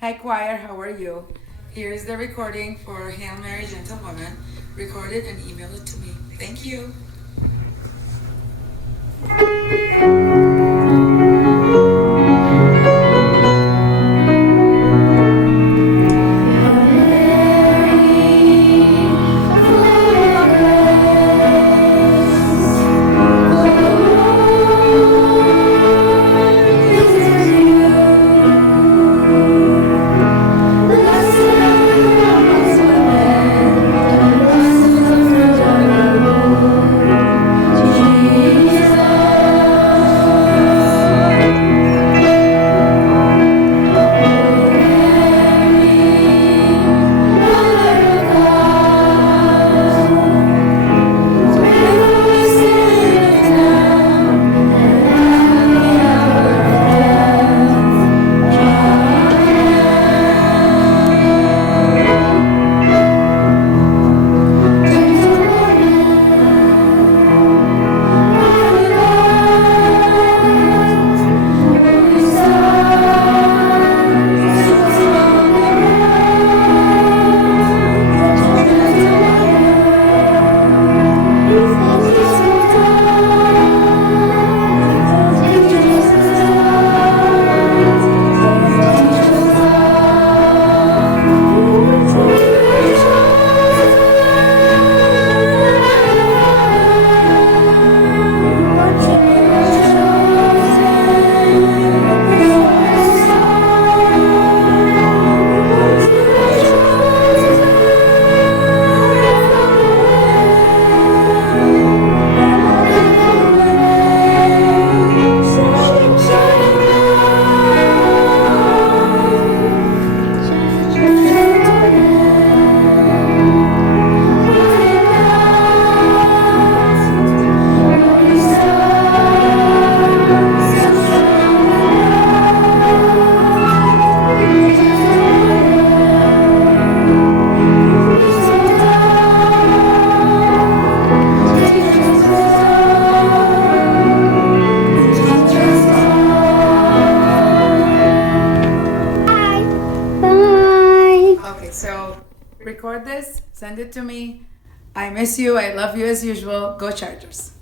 Hi, choir, how are you? Here is the recording for Hail Mary, Gentle Woman. Record it and email it to me. Thank you. Okay, so record this, send it to me. I miss you. I love you as usual. Go Chargers.